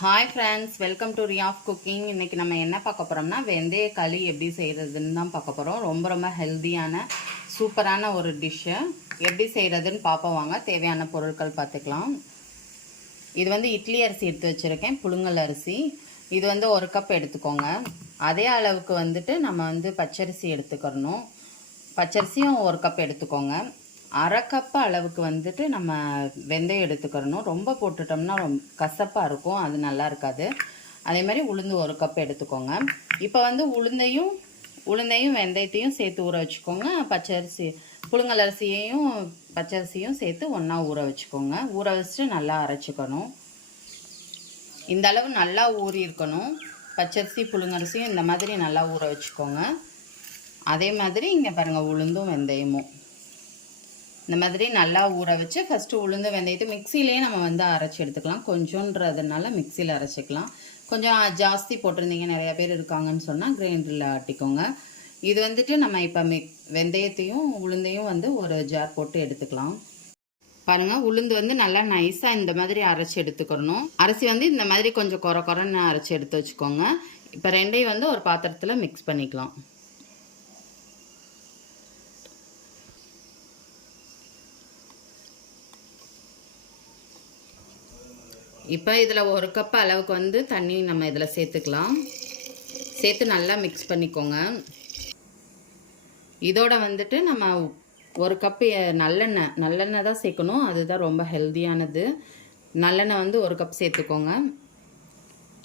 Hi friends, welcome to Riyaf cooking. இன்றைக்கி நம்ம என்ன பார்க்க போகிறோம்னா வெந்தய களி எப்படி செய்கிறதுன்னு தான் பார்க்க போகிறோம். ரொம்ப ஹெல்த்தியான சூப்பரான ஒரு டிஷ்ஷு. எப்படி செய்கிறதுன்னு பார்ப்போம் வாங்க. தேவையான பொருட்கள் பார்த்துக்கலாம். இது வந்து இட்லி அரிசி எடுத்து வச்சுருக்கேன், புழுங்கல் அரிசி. இது வந்து 1 கப் எடுத்துக்கோங்க. அதே அளவுக்கு வந்துட்டு நம்ம வந்து பச்சரிசி எடுத்துக்கிறணும். பச்சரிசியும் 1 கப் எடுத்துக்கோங்க. 1/2 கப் அளவுக்கு வந்துட்டு நம்ம வெந்தயம் எடுத்துக்கிறணும். ரொம்ப போட்டுட்டோம்னா கசப்பாக இருக்கும், அது நல்லா இருக்காது. அதே மாதிரி உளுந்து 1 கப் எடுத்துக்கோங்க. இப்போ வந்து உளுந்தையும் வெந்தயத்தையும் சேர்த்து ஊற வச்சுக்கோங்க. பச்சரிசி புழுங்கல் அரிசியையும் பச்சரிசியும் சேர்த்து ஒன்றா ஊற வச்சுக்கோங்க. ஊற வச்சுட்டு நல்லா அரைச்சிக்கணும். இந்த அளவு நல்லா ஊறி இருக்கணும். பச்சரிசி புழுங்கரிசியும் இந்த மாதிரி நல்லா ஊற வச்சுக்கோங்க. அதே மாதிரி இங்கே பாருங்கள், உளுந்தும் வெந்தயமும் இந்த மாதிரி நல்லா ஊற வச்சு ஃபஸ்ட்டு உளுந்து வெந்தயத்தை மிக்சிலேயே நம்ம வந்து அரைச்சி எடுத்துக்கலாம். கொஞ்சன்றதுனால மிக்சியில் அரைச்சிக்கலாம். கொஞ்சம் ஜாஸ்தி போட்டிருந்தீங்க, நிறையா பேர் இருக்காங்கன்னு சொன்னால் கிரைண்டரில் ஆட்டிக்கோங்க. இது வந்துட்டு நம்ம இப்போ வெந்தயத்தையும் உளுந்தையும் வந்து ஒரு ஜார் போட்டு எடுத்துக்கலாம். பாருங்கள், உளுந்து வந்து நல்லா நைஸாக இந்த மாதிரி அரைச்சி எடுத்துக்கணும். அரிசி வந்து இந்த மாதிரி கொஞ்சம் குறைன்னு அரைச்சி எடுத்து வச்சுக்கோங்க. இப்போ ரெண்டையும் வந்து ஒரு பாத்திரத்தில் மிக்ஸ் பண்ணிக்கலாம். இப்போ இதில் 1 கப் அளவுக்கு வந்து தண்ணி நம்ம இதில் சேர்த்துக்கலாம். சேர்த்து நல்லா மிக்ஸ் பண்ணிக்கோங்க. இதோட வந்துட்டு நம்ம 1 கப்பு நல்லெண்ணெய் தான் சேர்க்கணும். அதுதான் ரொம்ப ஹெல்த்தியானது. நல்லெண்ணெய் வந்து 1 கப் சேர்த்துக்கோங்க.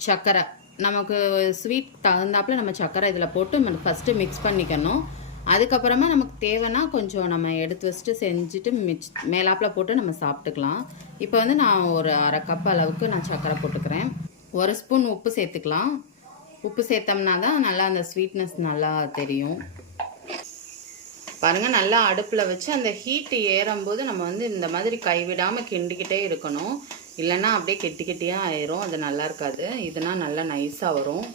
சர்க்கரை நமக்கு ஸ்வீட் தகுந்தாப்பில் நம்ம சர்க்கரை இதில் போட்டு ஃபஸ்ட்டு மிக்ஸ் பண்ணிக்கணும். அதுக்கப்புறமா நமக்கு தேவைன்னா கொஞ்சம் நம்ம எடுத்து வச்சுட்டு செஞ்சுட்டு மேலாப்பில் போட்டு நம்ம சாப்பிட்டுக்கலாம். இப்போ வந்து நான் ஒரு 1/2 கப் அளவுக்கு நான் சர்க்கரை போட்டுக்கிறேன். 1 ஸ்பூன் உப்பு சேர்த்துக்கலாம். உப்பு சேர்த்தோம்னா தான் நல்லா அந்த ஸ்வீட்னஸ் நல்லா தெரியும். பாருங்கள், நல்லா அடுப்பில் வச்சு அந்த ஹீட்டு ஏறும்போது நம்ம வந்து இந்த மாதிரி கைவிடாமல் கிண்டிக்கிட்டே இருக்கணும். இல்லைன்னா அப்படியே கெட்டியாக ஆயிரும், அது நல்லா இருக்காது. இதுனா நல்லா நைஸாக வரும்.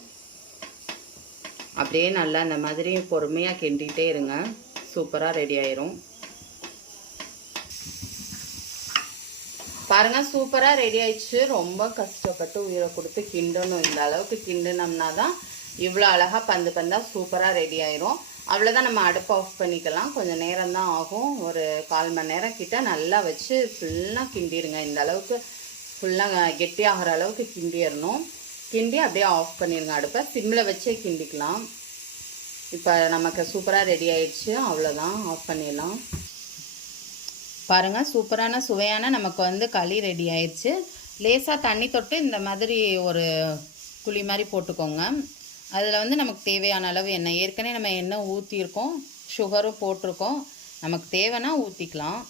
அப்படியே நல்லா இந்த மாதிரி பொறுமையாக கிண்டிகிட்டே இருங்க, சூப்பராக ரெடி ஆயிரும். பாருங்கள், சூப்பராக ரெடி ஆயிடுச்சு. ரொம்ப கஷ்டப்பட்டு உயிரை கொடுத்து கிண்டணும். இந்த அளவுக்கு கிண்டினோம்னா தான் இவ்வளோ அழகாக பந்தாக சூப்பராக ரெடி ஆயிரும். அவ்வளோதான், நம்ம அடுப்பு ஆஃப் பண்ணிக்கலாம். கொஞ்சம் நேரம் தான் ஆகும், ஒரு 1/4 மணி நேரம் கிட்ட நல்லா வச்சு ஃபுல்லாக கிண்டிடுங்க. இந்த அளவுக்கு ஃபுல்லாக கெட்டியாகிற அளவுக்கு கிண்டிடணும். கிண்டி அப்படியே ஆஃப் பண்ணிடுங்க. அடுப்பை சிம்மில் வச்சே கிண்டிக்கலாம். இப்போ நமக்கு சூப்பராக ரெடி ஆயிடுச்சு. அவ்வளோதான், ஆஃப் பண்ணிடலாம். பாருங்கள், சூப்பரான சுவையான நமக்கு வந்து களி ரெடி ஆயிடுச்சு. லேசாக தண்ணி தொட்டு இந்த மாதிரி ஒரு குழி மாதிரி போட்டுக்கோங்க. அதில் வந்து நமக்கு தேவையான அளவு எண்ணெய், ஏற்கனவே நம்ம எண்ணெய் ஊற்றிருக்கோம், சுகரும் போட்டிருக்கோம். நமக்கு தேவைன்னா ஊற்றிக்கலாம்.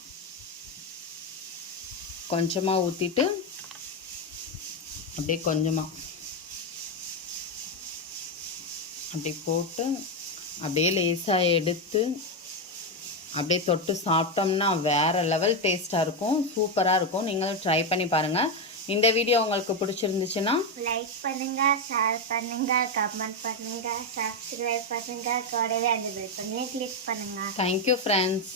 கொஞ்சமாக ஊற்றிட்டு அப்படியே கொஞ்சமாக அப்படி போட்டு அப்படியே லேசாக எடுத்து அப்படியே தொட்டு சாப்பிட்டோம்னா வேறு லெவல் டேஸ்ட்டாக இருக்கும், சூப்பராக இருக்கும். நீங்களும் ட்ரை பண்ணி பாருங்கள். இந்த வீடியோ உங்களுக்கு பிடிச்சிருந்துச்சுன்னா லைக் பண்ணுங்கள், ஷேர் பண்ணுங்கள், கமெண்ட் பண்ணுங்கள், சப்ஸ்கிரைப் பண்ணுங்கள், கூடவே அந்த பெல் பட்டனை கிளிக் பண்ணுங்கள். Thank you friends.